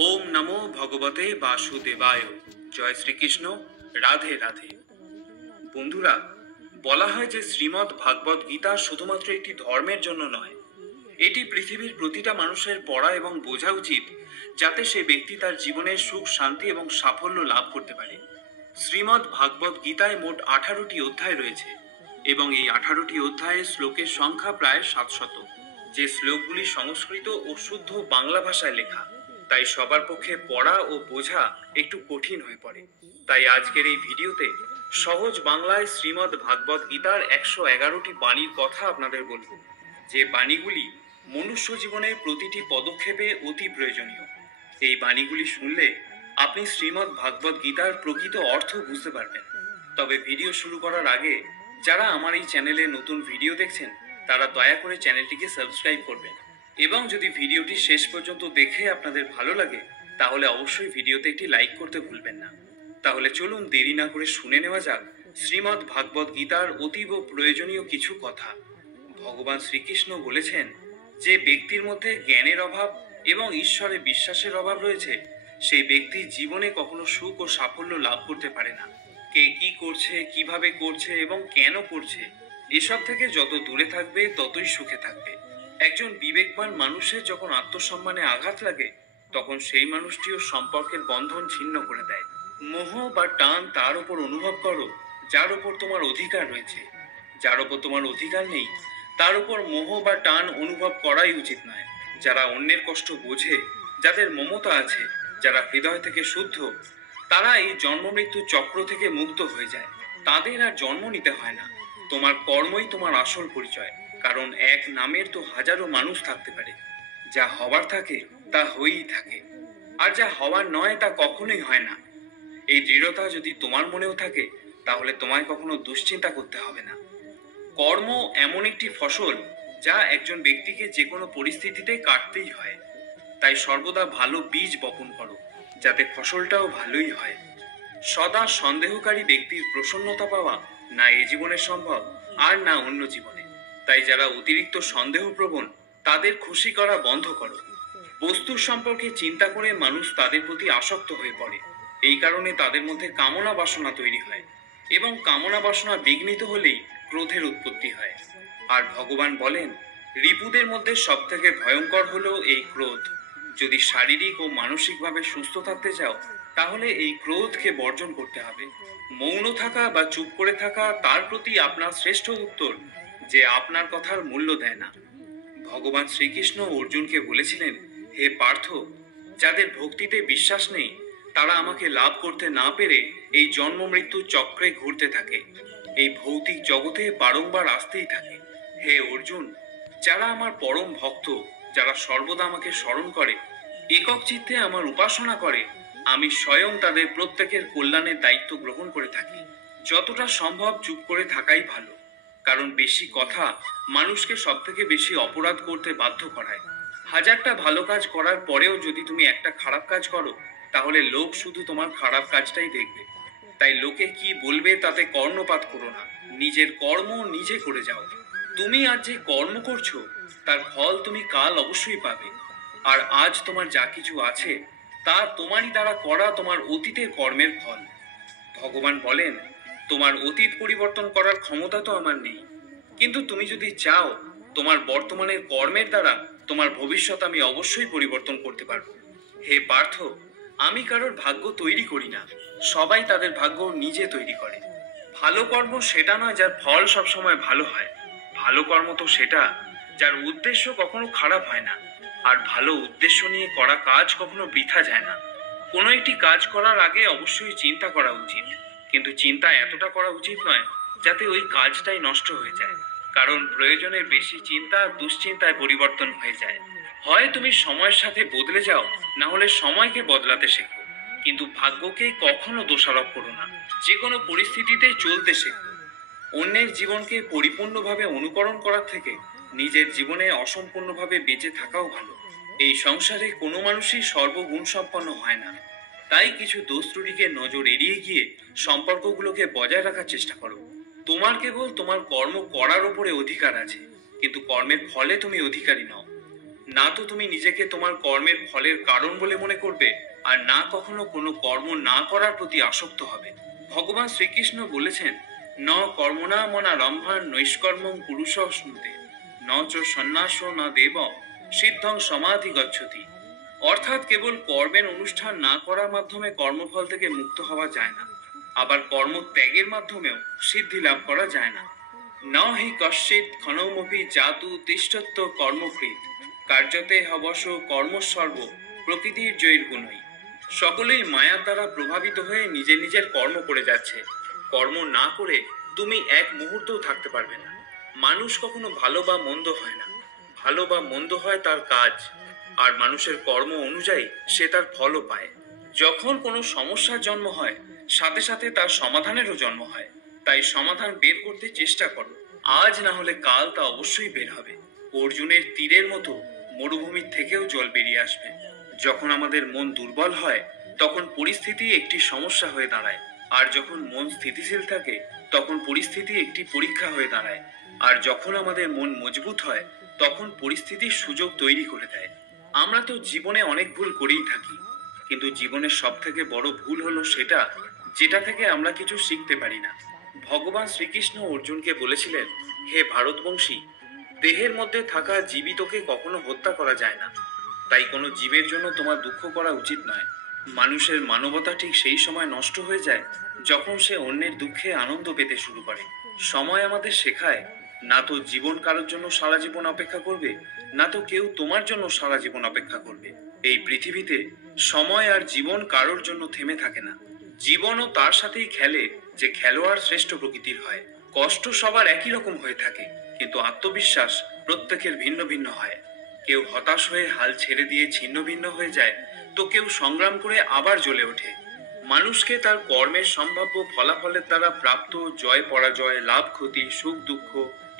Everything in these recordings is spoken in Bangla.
ওম নমো ভগবতে বাসুদেবায়। জয় শ্রীকৃষ্ণ। রাধে রাধে। বন্ধুরা, বলা হয় যে শ্রীমদ্ ভাগবত গীতা শুধুমাত্র একটি ধর্মের জন্য নয়, এটি পৃথিবীর প্রতিটা মানুষের পড়া এবং বোঝা উচিত, যাতে সে ব্যক্তি তার জীবনের সুখ, শান্তি এবং সাফল্য লাভ করতে পারে। শ্রীমদ্ ভাগবত গীতায় মোট 18টি অধ্যায় রয়েছে এবং এই 18টি অধ্যায়ের শ্লোকের সংখ্যা প্রায় 700। যে শ্লোকগুলি সংস্কৃত ও শুদ্ধ বাংলা ভাষায় লেখা, তাই সবার পক্ষে পড়া ও বোঝা একটু কঠিন হয়ে পড়ে। তাই আজকের এই ভিডিওতে সহজ বাংলায় শ্রীমদ্ ভাগবত গীতার 111টি বাণীর কথা আপনাদের বলবো, যে বাণীগুলি মনুষ্য জীবনের প্রতিটি পদক্ষেপে অতি প্রয়োজনীয়। এই বাণীগুলি শুনলে আপনি শ্রীমদ্ ভাগবত গীতার প্রকৃত অর্থ বুঝতে পারবেন। তবে ভিডিও শুরু করার আগে যারা আমার এই চ্যানেলে নতুন ভিডিও দেখছেন, তারা দয়া করে চ্যানেলটিকে সাবস্ক্রাইব করবেন এবং যদি ভিডিওটি শেষ পর্যন্ত দেখে আপনাদের ভালো লাগে, তাহলে অবশ্যই ভিডিওতে একটি লাইক করতে ভুলবেন না। তাহলে চলুন দেরি না করে শুনে নেওয়া যাক শ্রীমদ্ ভাগবত গীতার অতীব প্রয়োজনীয় কিছু কথা। ভগবান শ্রীকৃষ্ণ বলেছেন, যে ব্যক্তির মধ্যে জ্ঞানের অভাব এবং ঈশ্বরে বিশ্বাসের অভাব রয়েছে, সেই ব্যক্তি জীবনে কখনো সুখ ও সাফল্য লাভ করতে পারে না। কে কি করছে, কিভাবে করছে এবং কেন করছে, এসব থেকে যত দূরে থাকবে ততই সুখে থাকবে। একজন বিবেকবান মানুষের যখন আত্মসম্মানে আঘাত লাগে, তখন সেই মানুষটিও সম্পর্কের বন্ধন ছিন্ন করে দেয়। মোহ বা টান তার উপর অনুভব করো যার উপর তোমার অধিকার রয়েছে। যার উপর তোমার অধিকার নেই, তার উপর মোহ বা টান অনুভব করাই উচিত নয়। যারা অন্যের কষ্ট বোঝে, যাদের মমতা আছে, যারা হৃদয় থেকে শুদ্ধ, তারা এই জন্ম মৃত্যু চক্র থেকে মুক্ত হয়ে যায়। তাদের আর জন্ম নিতে হয় না। তোমার কর্মই তোমার আসল পরিচয়, কারণ এক নামের তো হাজারো মানুষ থাকতে পারে। যা হবার থাকে তা হয়েই থাকে, আর যা হওয়ার নয় তা কখনোই হয় না। এই দৃঢ়তা যদি তোমার মনেও থাকে, তাহলে তোমায় কখনো দুশ্চিন্তা করতে হবে না। কর্ম এমন একটি ফসল যা একজন ব্যক্তিকে যে কোনো পরিস্থিতিতে কাটতেই হয়। তাই সর্বদা ভালো বীজ বপন করো, যাতে ফসলটাও ভালোই হয়। সদা সন্দেহকারী ব্যক্তির প্রসন্নতা পাওয়া না এ জীবনে সম্ভব, আর না অন্য জীবনে। তাই যারা অতিরিক্ত সন্দেহপ্রবণ, তাদের খুশি করা বন্ধ করো। বস্তুর সম্পর্কে চিন্তা করে মানুষ তাদের প্রতি আসক্ত হয়ে পড়ে। এই কারণে তাদের মধ্যে কামনা বাসনা তৈরি হয় এবং কামনা বাসনা বিঘ্নিত হলেই ক্রোধের উৎপত্তি হয়। আর ভগবান বলেন, রিপুদের মধ্যে সব থেকে ভয়ঙ্কর হলো এই ক্রোধ। যদি শারীরিক ও মানসিকভাবে সুস্থ থাকতে চাও, তাহলে এই ক্রোধকে বর্জন করতে হবে। মৌন থাকা বা চুপ করে থাকা তার প্রতি আপনার শ্রেষ্ঠ উত্তর, যে আপনার কথার মূল্য দেয় না। ভগবান শ্রীকৃষ্ণ অর্জুনকে বলেছিলেন, হে পার্থ, যাদের ভক্তিতে বিশ্বাস নেই, তারা আমাকে লাভ করতে না পেরে এই জন্ম মৃত্যু চক্রে ঘুরতে থাকে, এই ভৌতিক জগতে বারংবার আসতেই থাকে। হে অর্জুন, যারা আমার পরম ভক্ত, যারা সর্বদা আমাকে স্মরণ করে, একক চিত্তে আমার উপাসনা করে, আমি স্বয়ং তাদের প্রত্যেকের কল্যাণের দায়িত্ব গ্রহণ করে থাকি। যতটা সম্ভব চুপ করে থাকাই ভালো, কারণ বেশি কথা মানুষকে সব থেকে বেশি অপরাধ করতে বাধ্য করায়। হাজারটা ভালো কাজ করার পরেও যদি তুমি একটা খারাপ কাজ করো, তাহলে লোক শুধু তোমার খারাপ কাজটাই দেখবে। তাই লোকে কি বলবে তাতে কর্ণপাত করো না, নিজের কর্ম নিজে করে যাও। তুমি আজ যে কর্ম করছো, তার ফল তুমি কাল অবশ্যই পাবে। আর আজ তোমার যা কিছু আছে, তা তোমারই দ্বারা করা তোমার অতীতের কর্মের ফল। ভগবান বলেন, তোমার অতীত পরিবর্তন করার ক্ষমতা তো আমার নেই, কিন্তু তুমি যদি চাও, তোমার বর্তমানের কর্মের দ্বারা তোমার ভবিষ্যৎ আমি অবশ্যই পরিবর্তন করতে পারবো। হে পার্থ, আমি কারোর ভাগ্য তৈরি করি না, সবাই তাদের ভাগ্য নিজে তৈরি করে। ভালো কর্ম সেটা নয় যার ফল সবসময় ভালো হয়। ভালো কর্ম তো সেটা যার উদ্দেশ্য কখনো খারাপ হয় না। আর ভালো উদ্দেশ্য নিয়ে করা কাজ কখনো বৃথা যায় না। কোনো একটি কাজ করার আগে অবশ্যই চিন্তা করা উচিত, কিন্তু চিন্তা এতটা করা উচিত নয় যাতে ওই কাজটাই নষ্ট হয়ে যায়। কারণ প্রয়োজনের বেশি চিন্তা দুশ্চিন্তায় পরিবর্তন হয়ে যায়। হয় তুমি সময়ের সাথে বদলে যাও, না হলে সময়কে বদলাতে শেখো। কিন্তু ভাগ্যকে কখনো দোষারোপ করো না। যে কোনো পরিস্থিতিতে চলতে শেখো। অন্যের জীবনকে পরিপূর্ণভাবে অনুকরণ করার থেকে নিজের জীবনে অসম্পূর্ণভাবে বেঁচে থাকাও ভালো। এই সংসারে কোনো মানুষই সর্বগুণ সম্পন্ন হয় না। তাই কিছু দোষ ত্রুটিকে নজর এড়িয়ে গিয়ে সম্পর্কগুলোকে বজায় রাখার চেষ্টা করো। তোমার কেবল তোমার কর্ম করার উপরে অধিকার আছে, কিন্তু কর্মের ফলে তুমি অধিকারী নও। না তো তুমি নিজেকে তোমার কর্মের ফলের কারণ বলে মনে করবে, আর না কখনো কোনো কর্ম না করার প্রতি আসক্ত হবে। ভগবান শ্রীকৃষ্ণ বলেছেন, ন কর্মণা মনা রম্ভান নৈষ্কর্মং পুরুষ স্নুতে, ন চ সন্ন্যাস ন দেব সিদ্ধং সমাধি গচ্ছতি। অর্থাৎ কেবল কর্মের অনুষ্ঠান না করার মাধ্যমে কর্মফল থেকে মুক্ত হওয়া যায় না, আবার কর্ম ত্যাগের মাধ্যমেও সিদ্ধি লাভ করা যায় না। ন হি কশ্চিৎ ক্ষণমপি জাতু তিষ্ঠত্ব কর্মকৃত কার্যতে হবশ কর্মসর্ব প্রকৃতির জয়ীর গুণই। সকলেই মায়ার দ্বারা প্রভাবিত হয়ে নিজের নিজের কর্ম করে যাচ্ছে। কর্ম না করে তুমি এক মুহূর্তও থাকতে পারবে না। মানুষ কখনো ভালো বা মন্দ হয় না, ভালো বা মন্দ হয় তার কাজ, আর মানুষের কর্ম অনুযায়ী সে তার ফলও পায়। যখন কোনো সমস্যার জন্ম হয়, সাথে সাথে তার সমাধানেরও জন্ম হয়। তাই সমাধান বের করতে চেষ্টা করো, আজ না হলে কাল তা অবশ্যই বের হবে। অর্জুনের তীরের মতো মরুভূমির থেকেও জল বেরিয়ে আসবে। যখন আমাদের মন দুর্বল হয়, তখন পরিস্থিতি একটি সমস্যা হয়ে দাঁড়ায়, আর যখন মন স্থিতিশীল থাকে তখন পরিস্থিতি একটি পরীক্ষা হয়ে দাঁড়ায়, আর যখন আমাদের মন মজবুত হয় তখন পরিস্থিতির সুযোগ তৈরি করে দেয়। আমরা তো জীবনে অনেক ভুল করেই থাকি, কিন্তু জীবনের সব থেকে বড় ভুল হলো সেটা যেটা থেকে আমরা কিছু শিখতে পারি না। ভগবান শ্রীকৃষ্ণ অর্জুনকে বলেছিলেন, হে ভারতবংশী, দেহের মধ্যে থাকা জীবিতকে কখনো হত্যা করা যায় না, তাই কোনো জীবের জন্য তোমার দুঃখ করা উচিত নয়। মানুষের মানবতা ঠিক সেই সময় নষ্ট হয়ে যায় যখন সে অন্যের দুঃখে আনন্দ পেতে শুরু করে। সময় আমাদের শেখায়, না তো জীবন কারোর জন্য সারা জীবন অপেক্ষা করবে, না তো কেউ তোমার জন্য সারা জীবন অপেক্ষা করবে। এই পৃথিবীতে সময় আর জীবন কারোর জন্য থেমে থাকে না। জীবনও তার সাথেই খেলে যে খেলোয়াড় শ্রেষ্ঠ প্রকৃতির হয়। কষ্ট সবার একই রকম হয়ে থাকে, কিন্তু আত্মবিশ্বাস প্রত্যেকের ভিন্ন ভিন্ন হয়। কেউ হতাশ হয়ে হাল ছেড়ে দিয়ে ছিন্ন ভিন্ন হয়ে যায়, তো কেউ সংগ্রাম করে আবার জ্বলে ওঠে। মানুষকে তার কর্মের সম্ভাব্য ফলাফলের দ্বারা প্রাপ্ত জয় পরাজয়, লাভ ক্ষতি, সুখ দুঃখ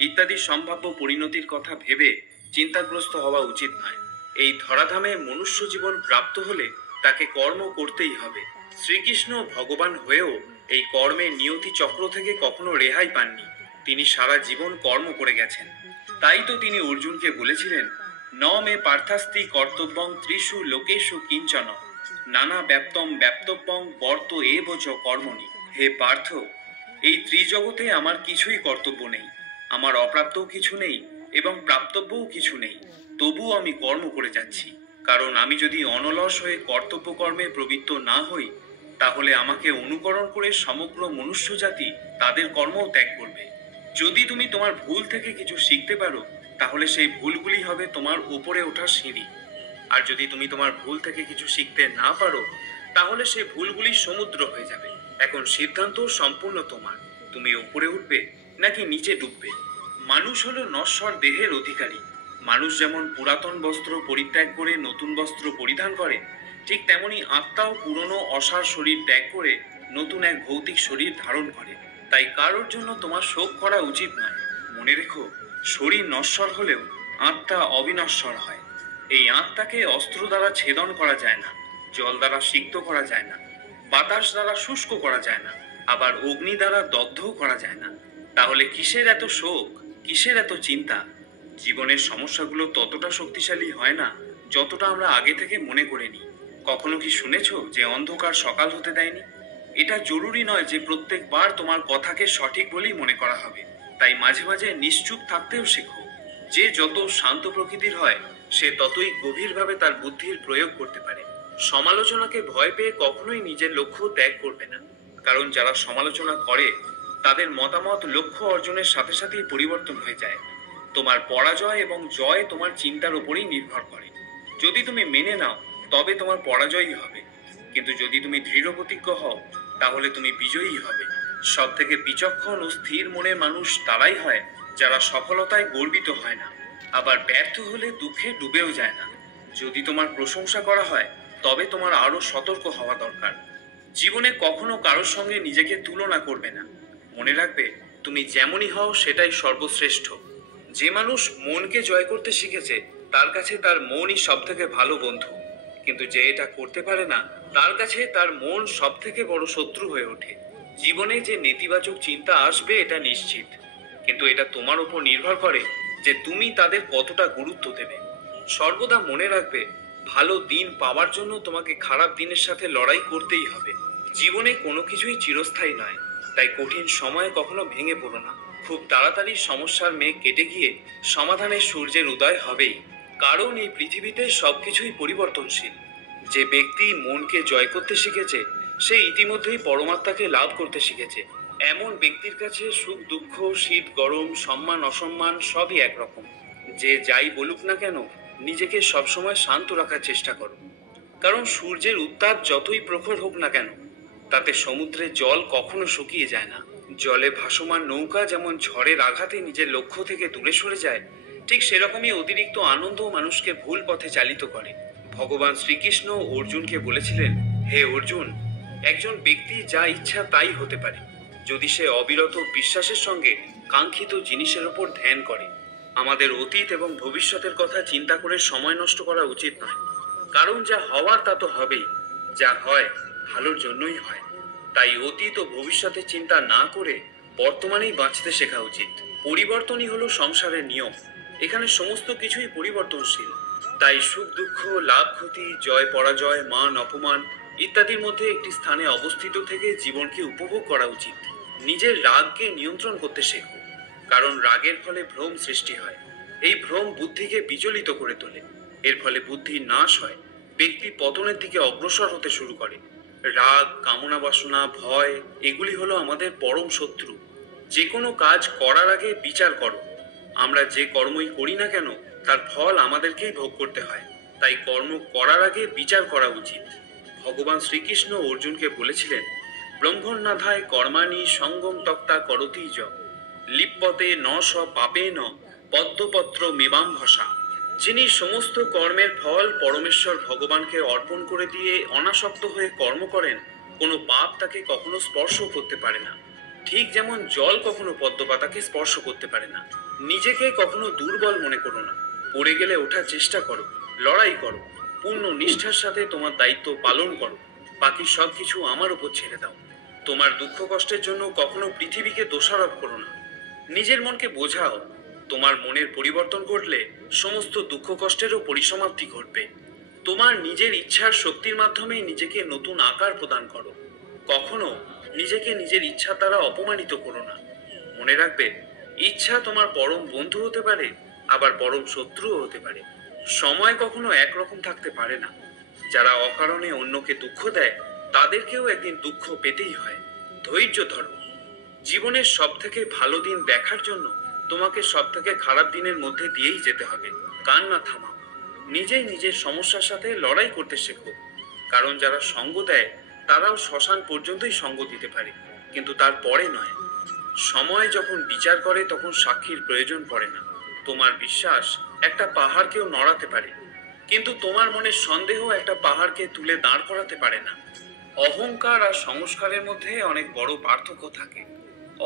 ইত্যাদি সম্ভাব্য পরিণতির কথা ভেবে চিন্তাগ্রস্ত হওয়া উচিত নয়। এই ধরাধামে মনুষ্য জীবন প্রাপ্ত হলে তাকে কর্ম করতেই হবে। শ্রীকৃষ্ণ ভগবান হয়েও এই কর্মের নিয়তি চক্র থেকে কখনো রেহাই পাননি। তিনি সারা জীবন কর্ম করে গেছেন। তাই তো তিনি অর্জুনকে বলেছিলেন, ন মে পার্থাস্তি কর্তব্যং ত্রিষু লোকেষু কিঞ্চন নানা ব্যাপ্তম ব্যাপ্তব্যং বর্ত এবচ কর্মণি। হে পার্থ, এই ত্রিজগতে আমার কিছুই কর্তব্য নেই, আমার অপ্রাপ্তও কিছু নেই এবং প্রাপ্তব্যও কিছু নেই, তবুও আমি কর্ম করে যাচ্ছি। কারণ আমি যদি অনলস হয়ে কর্তব্য কর্মে প্রবৃত্ত না হই, তাহলে আমাকে অনুকরণ করে সমগ্র মনুষ্য জাতি তাদের কর্মও ত্যাগ করবে। যদি তুমি তোমার ভুল থেকে কিছু শিখতে পারো, তাহলে সেই ভুলগুলি হবে তোমার উপরে ওঠার সিঁড়ি। আর যদি তুমি তোমার ভুল থেকে কিছু শিখতে না পারো, তাহলে সেই ভুলগুলি সমুদ্র হয়ে যাবে। এখন সিদ্ধান্ত সম্পূর্ণ তোমার, তুমি উপরে উঠবে নাকি নিচে ডুববে। মানুষ হলো নশ্বর দেহের অধিকারী। মানুষ যেমন পুরাতন বস্ত্র পরিত্যাগ করে নতুন বস্ত্র পরিধান করে, ঠিক তেমনি আত্মাও পুরনো অসার শরীর ত্যাগ করে নতুন এক ভৌতিক শরীর ধারণ করে। তাই কারোর জন্য তোমার শোক করা উচিত নয়। মনে রেখো, শরীর নশ্বর হলেও আত্মা অবিনশ্বর হয়। এই আত্মাকে অস্ত্র দ্বারা ছেদন করা যায় না, জল দ্বারা সিক্ত করা যায় না, বাতাস দ্বারা শুষ্ক করা যায় না, আবার অগ্নি দ্বারা দগ্ধও করা যায় না। তাহলে কিসের এত শোক, কিসের এত চিন্তা? জীবনের সমস্যাগুলো ততটা শক্তিশালী হয় না যতটা আমরা আগে থেকে মনে করে নিই। কখনো কি শুনেছো যে অন্ধকার সকাল হতে দেয়নি? এটা জরুরি নয় যে প্রত্যেকবার তোমার কথাকে সঠিক বলেই মনে করা হবে। তাই মাঝে মাঝে নিশ্চুপ থাকতেও শেখো। যে যত শান্ত প্রকৃতির হয়, সে ততই গভীরভাবে তার বুদ্ধির প্রয়োগ করতে পারে। সমালোচনাকে ভয় পেয়ে কখনোই নিজের লক্ষ্য ত্যাগ করবে না, কারণ যারা সমালোচনা করে তাদের মতামত লক্ষ্য অর্জনের সাথে সাথেই পরিবর্তন হয়ে যায়। তোমার পরাজয় এবং জয় তোমার চিন্তার উপরেই নির্ভর করে। যদি তুমি মেনে নাও, তবে তোমার পরাজয়ই হবে, কিন্তু যদি তুমি দৃঢ় প্রতিজ্ঞ হও, তাহলে তুমি বিজয়ী হবে। সব থেকে বিচক্ষণ ও স্থির মনের মানুষ তারাই হয় যারা সফলতায় গর্বিত হয় না, আবার ব্যর্থ হলে দুঃখে ডুবেও যায় না। যদি তোমার প্রশংসা করা হয়, তবে তোমার আরো সতর্ক হওয়া দরকার। জীবনে কখনো কারোর সঙ্গে নিজেকে তুলনা করবে না। মনে রাখবে, তুমি যেমনই হও সেটাই সর্বশ্রেষ্ঠ। যে মানুষ মনকে জয় করতে শিখেছে, তার কাছে তার মনই সব থেকে ভালো বন্ধু। কিন্তু যে এটা করতে পারে না, তার কাছে তার মন সব থেকে বড় শত্রু হয়ে ওঠে। জীবনে যে নেতিবাচক চিন্তা আসবে এটা নিশ্চিত, কিন্তু এটা তোমার উপর নির্ভর করে যে তুমি তাদের কতটা গুরুত্ব দেবে। সর্বদা মনে রাখবে, ভালো দিন পাওয়ার জন্য তোমাকে খারাপ দিনের সাথে লড়াই করতেই হবে। জীবনে কোনো কিছুই চিরস্থায়ী নয়, তাই কঠিন সময়ে কখনো ভেঙে পড়ো না। খুব তাড়াতাড়ি সমস্যার মেঘ কেটে গিয়ে সমাধানের সূর্যের উদয় হবেই। কারণ এই পৃথিবীতে সবকিছুই পরিবর্তনশীল। যে ব্যক্তি মনকে জয় করতে শিখেছে, সে ইতিমধ্যেই পরমাত্মাকে লাভ করতে শিখেছে। এমন ব্যক্তির কাছে সুখ দুঃখ, শীত গরম, সম্মান অসম্মান সবই একরকম। যে যাই বলুক না কেন, নিজেকে সবসময় শান্ত রাখার চেষ্টা করো। কারণ সূর্যের উত্তাপ যতই প্রখর হোক না কেন, তাতে সমুদ্রের জল কখনো শুকিয়ে যায় না। জলে ভাসমান নৌকা যেমন ঝড়ের আঘাতে নিজের লক্ষ্য থেকে দূরে সরে যায়, ঠিক সেরকমই অতিরিক্ত আনন্দ মানুষকে ভুল পথে চালিত করে। ভগবান শ্রীকৃষ্ণ অর্জুনকে বলেছিলেন, হে অর্জুন, একজন ব্যক্তি যা ইচ্ছা তাই হতে পারে, যদি সে অবিরত বিশ্বাসের সঙ্গে কাঙ্ক্ষিত জিনিসের ওপর ধ্যান করে। আমাদের অতীত এবং ভবিষ্যতের কথা চিন্তা করে সময় নষ্ট করা উচিত নয়। কারণ যা হওয়ার তা তো হবেই, যা হয় ভালোর জন্যই হয়। তাই অতীত ও ভবিষ্যতের চিন্তা না করে বর্তমানেই বাঁচতে শেখা উচিত। পরিবর্তনই হলো সংসারের নিয়ম। এখানে সমস্ত কিছুই পরিবর্তনশীল। তাই সুখ দুঃখ, লাভ ক্ষতি, জয় পরাজয়, মান অপমান ইত্যাদির মধ্যে একটি স্থানে অবস্থিত থেকে জীবনকে উপভোগ করা উচিত। নিজের রাগকে নিয়ন্ত্রণ করতে শেখো, কারণ রাগের ফলে ভ্রম সৃষ্টি হয়। এই ভ্রম বুদ্ধিকে বিচলিত করে তোলে। এর ফলে বুদ্ধি নাশ হয়, ব্যক্তি পতনের দিকে অগ্রসর হতে শুরু করে। রাগ, কামনা বাসনা, ভয় এগুলি হলো আমাদের পরম শত্রু। যে কোনো কাজ করার আগে বিচার করো। আমরা যে কর্মই করি না কেন, তার ফল আমাদেরকেই ভোগ করতে হয়। তাই কর্ম করার আগে বিচার করা উচিত। ভগবান শ্রীকৃষ্ণ অর্জুনকে বলেছিলেন, ব্রহ্মণ্যাধায় কর্মাণি সঙ্গম তক্তা করতি য লিপ্যতে ন স পাপে ন পদ্মপত্র মেবাম ভসা। যিনি সমস্ত কর্মের ফল পরমেশ্বর ভগবানকে অর্পণ করে দিয়ে অনাসক্ত হয়ে কর্ম করেন, কোনো পাপ তাকে কখনো স্পর্শ করতে পারে না। ঠিক যেমন জল কখনো পদ্মপাতাকে স্পর্শ করতে পারে না। নিজেকে কখনো দুর্বল মনে করো না। পড়ে গেলে ওঠার চেষ্টা করো, লড়াই করো, পূর্ণ নিষ্ঠার সাথে তোমার দায়িত্ব পালন করো। বাকি সবকিছু আমার উপর ছেড়ে দাও। তোমার দুঃখ কষ্টের জন্য কখনো পৃথিবীকে দোষারোপ করো না। নিজের মনকে বোঝাও, তোমার মনের পরিবর্তন ঘটলে সমস্ত দুঃখ কষ্টেরও পরিসমাপ্তি ঘটবে। তোমার নিজের ইচ্ছার শক্তির মাধ্যমে নিজেকে নতুন আকার প্রদান করো। কখনো নিজেকে নিজের ইচ্ছা দ্বারা অপমানিত করো না। মনে রাখবে, ইচ্ছা তোমার পরম বন্ধু হতে পারে, আবার পরম শত্রুও হতে পারে। সময় কখনো একরকম থাকতে পারে না। যারা অকারণে অন্যকে দুঃখ দেয়, তাদেরকেও একদিন দুঃখ পেতেই হয়। ধৈর্য ধরো। জীবনের সব থেকে ভালো দিন দেখার জন্য তোমাকে সব থেকে খারাপ দিনের মধ্যে দিয়েই যেতে হবে। কান্না থামাও, নিজেই নিজের সমস্যার সাথে লড়াই করতে শেখো। কারণ যারা সঙ্গ দেয়, তারাও শ্মশান পর্যন্তই সঙ্গ দিতে পারে, কিন্তু তার পরে নয়। সময় যখন বিচার করে, তখন সাক্ষীর প্রয়োজন পড়ে না। তোমার বিশ্বাস একটা পাহাড়কেও নড়াতে পারে, কিন্তু তোমার মনের সন্দেহ একটা পাহাড়কে তুলে দাঁড় করাতে পারে না। অহংকার আর সংস্কারের মধ্যে অনেক বড় পার্থক্য থাকে।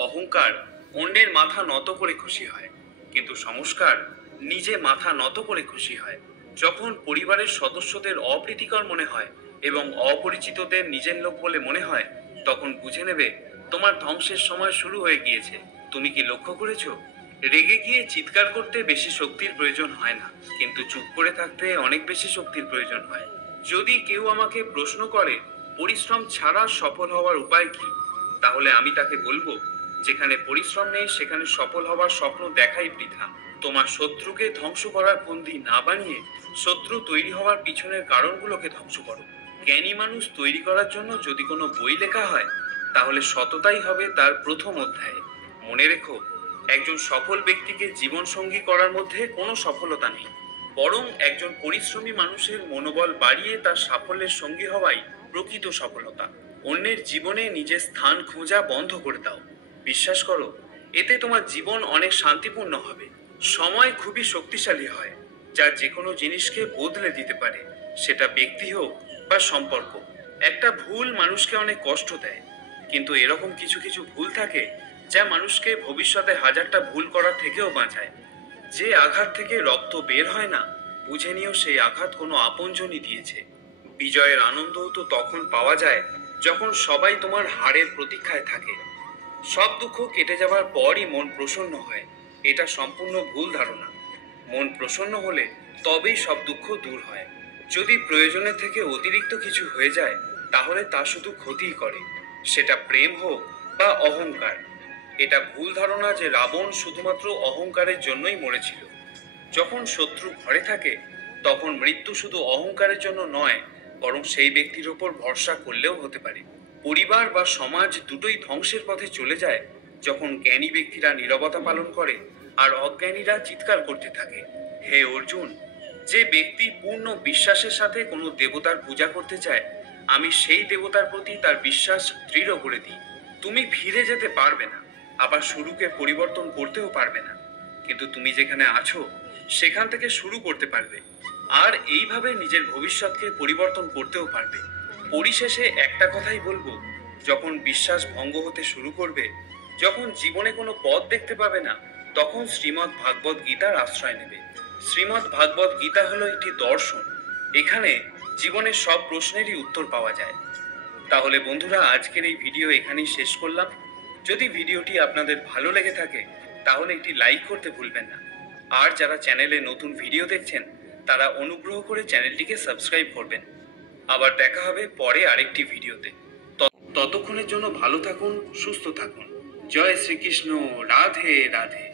অহংকার অন্যের মাথা নত করে খুশি হয়, কিন্তু সংস্কার নিজে মাথা নত করে খুশি হয়। যখন পরিবারের সদস্যদের অপ্রীতিকর মনে হয় এবং অপরিচিতদের নিজের লোক বলে মনে হয়, তখন বুঝে নেবে তোমার ধ্বংসের সময় শুরু হয়ে গিয়েছে। তুমি কি লক্ষ্য করেছো? রেগে গিয়ে চিৎকার করতে বেশি শক্তির প্রয়োজন হয় না, কিন্তু চুপ করে থাকতে অনেক বেশি শক্তির প্রয়োজন হয়। যদি কেউ আমাকে প্রশ্ন করে পরিশ্রম ছাড়া সফল হওয়ার উপায় কি, তাহলে আমি তাকে বলবো, যেখানে পরিশ্রম নেই সেখানে সফল হওয়ার স্বপ্ন দেখাই বৃথা। তোমার শত্রুকে ধ্বংস করার ফন্দি না বানিয়ে শত্রু তৈরি হওয়ার পিছনের কারণগুলোকে ধ্বংস করো। জ্ঞানী মানুষ তৈরি করার জন্য যদি কোনো বই লেখা হয়, তাহলে সততাই হবে তার প্রথম অধ্যায়। মনে রেখো, একজন সফল ব্যক্তিকে জীবন সঙ্গী করার মধ্যে কোনো সফলতা নেই, বরং একজন পরিশ্রমী মানুষের মনোবল বাড়িয়ে তার সাফল্যের সঙ্গী হওয়াই প্রকৃত সফলতা। অন্যের জীবনে নিজের স্থান খোঁজা বন্ধ করে দাও। বিশ্বাস করো, এতে তোমার জীবন অনেক শান্তিপূর্ণ হবে। সময় খুবই শক্তিশালী হয়, যা যে কোনো জিনিসকে বদলে দিতে পারে, সেটা ব্যক্তি হোক বা সম্পর্ক। একটা ভুল মানুষকে অনেক কষ্ট দেয়, কিন্তু এরকম কিছু কিছু ভুল থাকে যা মানুষকে ভবিষ্যতে হাজারটা ভুল করার থেকেও বাঁচায়। যে আঘাত থেকে রক্ত বের হয় না, বুঝে নিও সেই আঘাত কোনো আপনজনই দিয়েছে। বিজয়ের আনন্দ তো তখন পাওয়া যায় যখন সবাই তোমার হারের প্রতীক্ষায় থাকে। সব দুঃখ কেটে যাওয়ার পরই মন প্রসন্ন হয়, এটা সম্পূর্ণ ভুল ধারণা। মন প্রসন্ন হলে তবেই সব দুঃখ দূর হয়। যদি প্রয়োজনের থেকে অতিরিক্ত কিছু হয়ে যায় তাহলে তা শুধু ক্ষতিই করে, সেটা প্রেম হোক বা অহংকার। এটা ভুল ধারণা যে রাবণ শুধুমাত্র অহংকারের জন্যই মরেছিল। যখন শত্রু ঘরে থাকে তখন মৃত্যু শুধু অহংকারের জন্য নয়, বরং সেই ব্যক্তির ওপর ভরসা করলেও হতে পারে। পরিবার বা সমাজ দুটোই ধ্বংসের পথে চলে যায় যখন জ্ঞানী ব্যক্তিরা নীরবতা পালন করে আর অজ্ঞানীরা চিৎকার করতে থাকে। হে অর্জুন, যে ব্যক্তি পূর্ণ বিশ্বাসের সাথে কোনো দেবতার পূজা করতে চায়, আমি সেই দেবতার প্রতি তার বিশ্বাস দৃঢ় করে দিই। তুমি ফিরে যেতে পারবে না, আবার শুরুকে পরিবর্তন করতেও পারবে না, কিন্তু তুমি যেখানে আছো সেখান থেকে শুরু করতে পারবে, আর এইভাবে নিজের ভবিষ্যৎকে পরিবর্তন করতেও পারবে। পরিশেষে একটা কথাই বলবো, যখন বিশ্বাস ভঙ্গ হতে শুরু করবে, যখন জীবনে কোনো পথ দেখতে পাবে না, তখন শ্রীমদ্ ভাগবত গীতার আশ্রয় নেবে। শ্রীমদ্ ভাগবত গীতা হলো একটি দর্শন, এখানে জীবনের সব প্রশ্নেরই উত্তর পাওয়া যায়। তাহলে বন্ধুরা, আজকের এই ভিডিও এখানেই শেষ করলাম। যদি ভিডিওটি আপনাদের ভালো লেগে থাকে তাহলে একটি লাইক করতে ভুলবেন না, আর যারা চ্যানেলে নতুন ভিডিও দেখছেন তারা অনুগ্রহ করে চ্যানেলটিকে সাবস্ক্রাইব করবেন। আবার দেখা হবে পরে আরেকটি ভিডিওতে। ততক্ষণের জন্য ভালো থাকুন, সুস্থ থাকুন। জয় শ্রীকৃষ্ণ। রাধে রাধে।